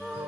একটু